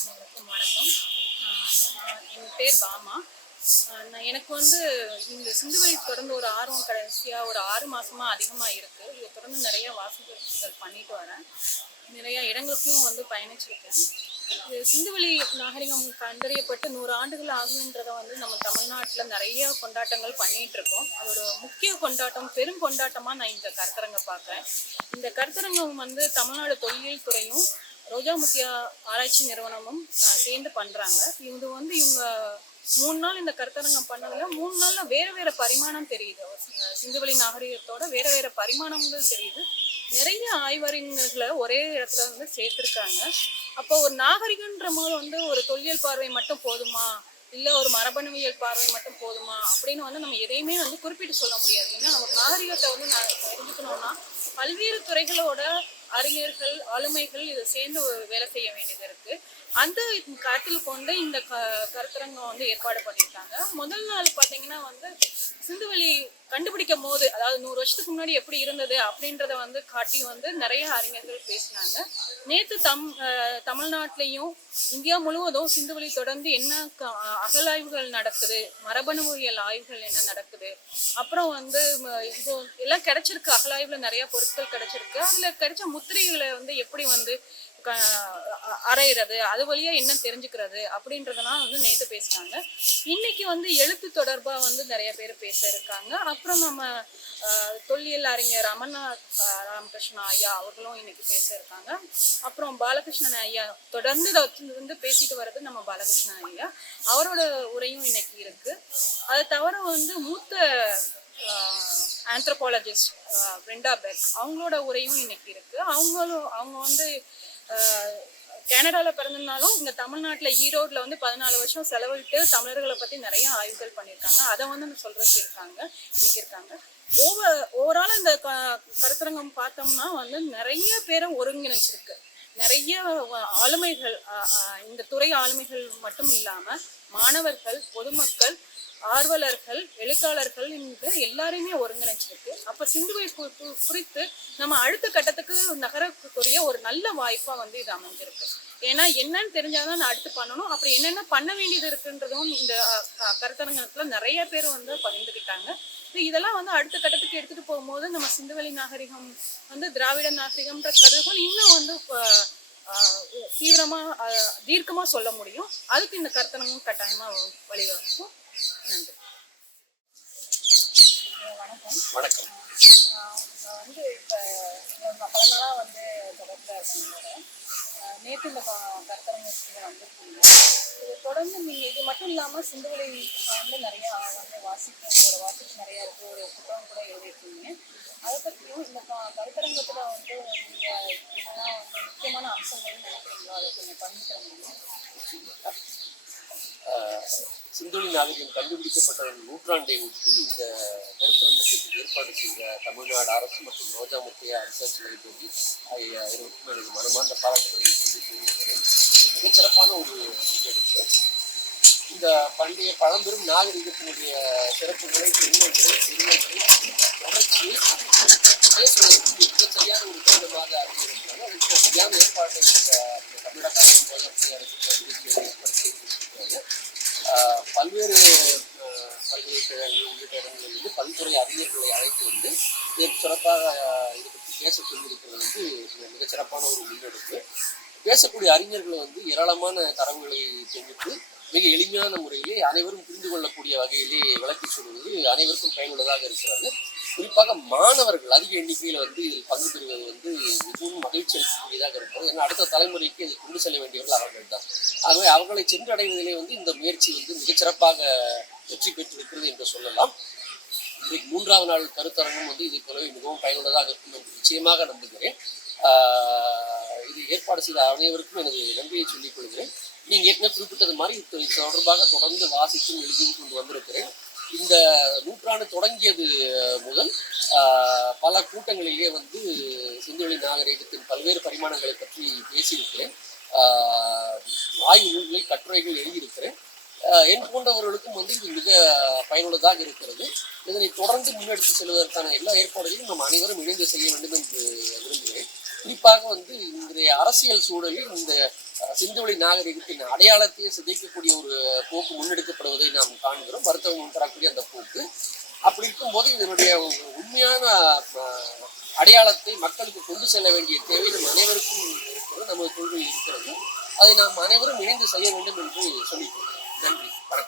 அனைவருக்கும் வணக்கம். என் பேர் பாமா. எனக்கு இந்த சிந்துவெளி தொடர்ந்து ஒரு ஆர்வம் கடைசியாக ஒரு 6 மாதமாக அதிகமாக இருக்குது. இதை தொடர்ந்து நிறைய வாசிப்புகள் பண்ணிட்டு வரேன். நிறைய இடங்களுக்கும் பயணிச்சிருக்கேன். இது சிந்துவெளி நாகரிகம் கண்டறியப்பட்டு 100 ஆண்டுகள் ஆகுன்றதை நம்ம தமிழ்நாட்டில் நிறைய கொண்டாட்டங்கள் பண்ணிகிட்டு இருக்கோம். அதோட முக்கிய கொண்டாட்டம், பெரும் கொண்டாட்டமாக நான் இந்த கருத்தரங்கை பார்க்குறேன். இந்த கருத்தரங்கம் தமிழ்நாடு தொல்லியல் துறையும் ரோஜா முத்தியா ஆராய்ச்சி நிறுவனமும் சேர்ந்து பண்றாங்க. இவங்க 3 நாள் இந்த கருத்தரங்கம் பண்ணதுல 3 நாள்ல வேற பரிமாணம் தெரியுது. சிந்துவெளி நாகரிகத்தோட வேற பரிமாணங்கள் தெரியுது. நிறைய ஆய்வறிஞர்களை ஒரே இடத்துல சேர்த்திருக்காங்க. அப்போ ஒரு நாகரிகன்ற போது ஒரு தொல்லியல் பார்வை மட்டும் போதுமா, இல்ல ஒரு மரபணுவியல் பார்வை மட்டும் போதுமா அப்படின்னு நம்ம எதையுமே குறிப்பிட்டு சொல்ல முடியாது. ஏன்னா நம்ம நாகரிகத்தை தெரிஞ்சுக்கணும்னா பல்வேறு துறைகளோட அறிஞர்கள், ஆளுமைகள் இதை சேர்ந்து வேலை செய்ய வேண்டியது இருக்கு. அந்த கருத்தில் கொண்டு இந்த கருத்தரங்கம் ஏற்பாடு பண்ணியிருக்காங்க. முதல் நாள் பார்த்தீங்கன்னா சிந்துவெளி கண்டுபிடிக்கும் போது, அதாவது 100 வருஷத்துக்கு முன்னாடி எப்படி இருந்தது அப்படின்றத காட்டி நிறைய அறிஞர்கள் பேசினாங்க. நேற்று தமிழ்நாட்டிலையும் இந்தியா முழுவதும் சிந்துவெளி தொடர்ந்து என்ன அகலாய்வுகள் நடக்குது, மரபணுவியல் ஆய்வுகள் என்ன நடக்குது, அப்புறம் இது எல்லாம் கிடைச்சிருக்கு. அகலாய்வுல நிறைய பொருட்கள் கிடைச்சிருக்கு. அதுல கிடைச்ச முத்திரைகளை எப்படி அரைகிறது, அது வழியா என்ன தெரிஞ்சுக்கிறது அப்படின்றதெல்லாம் நேற்று பேசினாங்க. இன்னைக்கு எழுத்து தொடர்பா நிறைய பேர் பேச இருக்காங்க. அப்புறம் நம்ம தொல்லியல் அறிஞர் அமர்நாத் ராமகிருஷ்ணா ஐயா அவர்களும் இன்னைக்கு பேச இருக்காங்க. அப்புறம் பாலகிருஷ்ணன் ஐயா தொடர்ந்து பேசிட்டு வர்றது நம்ம பாலகிருஷ்ணன் ஐயா, அவரோட உரையும் இன்னைக்கு இருக்கு. அது தவிர மூத்த ஆந்த்ரோபாலஜிஸ்ட் பிரெண்டா பெக் அவங்களோட உரையும் இன்னைக்கு இருக்கு. அவங்க கனடால பிறந்ததுனாலும் இங்க தமிழ்நாட்டுல ஈரோடுல 14 வருஷம் செலவிட்டு தமிழர்களை பத்தி நிறைய ஆய்வுகள் பண்ணியிருக்காங்க. அதை சொல்றதுக்கு இன்னைக்கு இருக்காங்க. ஓவரால் இந்த கருத்தரங்கம் பார்த்தோம்னா நிறைய பேரை ஒருங்கிணைச்சிருக்கு. நிறைய ஆளுமைகள், இந்த துறை ஆளுமைகள் மட்டும் இல்லாம மாணவர்கள், பொதுமக்கள், ஆர்வலர்கள், எழுத்தாளர்கள் எல்லாரையுமே ஒருங்கிணைச்சிருக்கு. அப்ப சிந்துவெளி குறித்து நம்ம அடுத்த கட்டத்துக்கு நகரக்கூடிய ஒரு நல்ல வாய்ப்பா இது அமைஞ்சிருக்கு. ஏன்னா என்னன்னு தெரிஞ்சாதான் நான் அடுத்து பண்ணணும். அப்படி என்னென்ன பண்ண வேண்டியது இருக்குன்றதும் இந்த கருத்தரங்கத்துல நிறைய பேர் பகிர்ந்துக்கிட்டாங்க. இதெல்லாம் அடுத்த கட்டத்துக்கு எடுத்துட்டு போகும்போது நம்ம சிந்துவெளி நாகரிகம் திராவிட நாகரிகம்ன்ற கருதுகள் இன்னும் தீவிரமா தீர்க்கமா சொல்ல முடியும். அதுக்கு இந்த கருத்தரங்கம் கட்டாயமா வழிவகுக்கும். நன்றி. வணக்கம். வணக்கம். இப்ப பல நாளா தொடர்புல இருக்கீங்க. நேற்று இந்த கருத்தரங்கத்துக்கு வந்திருக்கீங்க. இது தொடர்ந்து நீங்க இது மட்டும் இல்லாம சிந்துவெளி நிறைய வாசிப்பு நிறைய இருக்கு. ஒரு புத்தகம் கூட எழுதியிருக்கீங்க. அதை பற்றியும் இந்த கருத்தரங்கத்துல நீங்க இதெல்லாம் முக்கியமான அம்சங்கள்னு நினைக்கிறீங்களோ அதை கொஞ்சம் பகிர்ந்துக்க முடியும்? சிந்துவெளி நாகரிகம் கண்டுபிடிக்கப்பட்ட நூற்றாண்டை ஒட்டி இந்த கருத்தரங்கத்திற்கு ஏற்பாடு செய்த தமிழ்நாடு அரசு மற்றும் ரோஜா முத்தியா ரிசர்ச் லைப்ரரி இருவருக்கும் எனது மனமார்ந்த பாராட்டுகளை தெரிவித்துள்ளேன். மிகச்சிறப்பான ஒரு முன்னெடுப்பு. இந்த பண்டைய பழம்பெரும் நாகரிகத்தினுடைய சிறப்புகளை, பெருமைகளை தொடர்ச்சி பேசுவதற்கு மிகச்சரியான ஒரு தருணமாக அறிவிக்கிறாங்க. அதுக்கு சரியான ஏற்பாட்டை தமிழக அரசு ரோஜா முத்தியா அரசு ஏற்பாடு செய்திருக்கிறாங்க. பல்வேறு பல்கலைக்கழகங்கள் உள்ளிட்ட இடங்களிலிருந்து பல்துறை அறிஞர்களை அழைத்து இதற்கு சிறப்பாக இதை பற்றி பேச சொல்லியிருக்கிறது மிகச்சிறப்பான ஒரு முன்னெடுப்பு. பேசக்கூடிய அறிஞர்களை ஏராளமான தரவுகளை தொகுத்து மிக எளிமையான முறையிலே அனைவரும் புரிந்து கொள்ளக்கூடிய வகையிலே விளக்கி சொல்வது அனைவருக்கும் பயனுள்ளதாக இருக்கிறது. குறிப்பாக மாணவர்கள் அதிக எண்ணிக்கையில் இதில் பங்கு பெறுவது மிகவும் மகிழ்ச்சி அளிக்கக்கூடியதாக இருக்கிறது. ஏன்னா அடுத்த தலைமுறைக்கு இதை கொண்டு செல்ல வேண்டியவர்கள் அவர்கள் தான். ஆகவே அவர்களை சென்றடைவதிலே இந்த முயற்சி மிகச்சிறப்பாக வெற்றி பெற்றிருக்கிறது என்று சொல்லலாம். இன்றைக்கு 3வது நாள் கருத்தரங்கம் இதை போலவே மிகவும் பயனுள்ளதாக இருக்கும் என்று நிச்சயமாக நம்புகிறேன். இது ஏற்பாடு செய்த அனைவருக்கும் எனது நன்றியை சொல்லிக் கொள்கிறேன். நீங்கள் ஏற்கனவே குறிப்பிட்டது மாதிரி இது தொடர்பாக தொடர்ந்து வாசித்தும் எழுதியும் கொண்டு வந்திருக்கிறேன். இந்த நூற்றாண்டு தொடங்கியது முதல் பல கூட்டங்களிலே சிந்துவெளி நாகரிகத்தின் பல்வேறு பரிமாணங்களை பற்றி பேசியிருக்கிறேன். ஆய்வு நூல்களை, கட்டுரைகள் எழுதியிருக்கிறேன். என் போன்றவர்களுக்கும் இது மிக பயனுள்ளதாக இருக்கிறது. இதனை தொடர்ந்து முன்னெடுத்து செல்வதற்கான எல்லா ஏற்பாடுகளையும் நாம் அனைவரும் இணைந்து செய்ய வேண்டும் என்று விரும்புகிறேன். குறிப்பாக இன்றைய அரசியல் சூழலில் இந்த சிந்துவெளி நாகரிகத்தின் அடையாளத்தையே சிதைக்கக்கூடிய ஒரு போக்கு முன்னெடுக்கப்படுவதை நாம் காண்கிறோம். வருத்தம் தரக்கூடிய அந்த போக்கு. அப்படி இருக்கும்போது இதனுடைய உண்மையான அடையாளத்தை மக்களுக்கு கொண்டு செல்ல வேண்டிய தேவை நம் அனைவருக்கும் இருக்கிறது, நமது தொழில் இருக்கிறது. அதை நாம் அனைவரும் இணைந்து செய்ய வேண்டும் என்று சொல்லிக்கிறோம். நன்றி, வணக்கம்.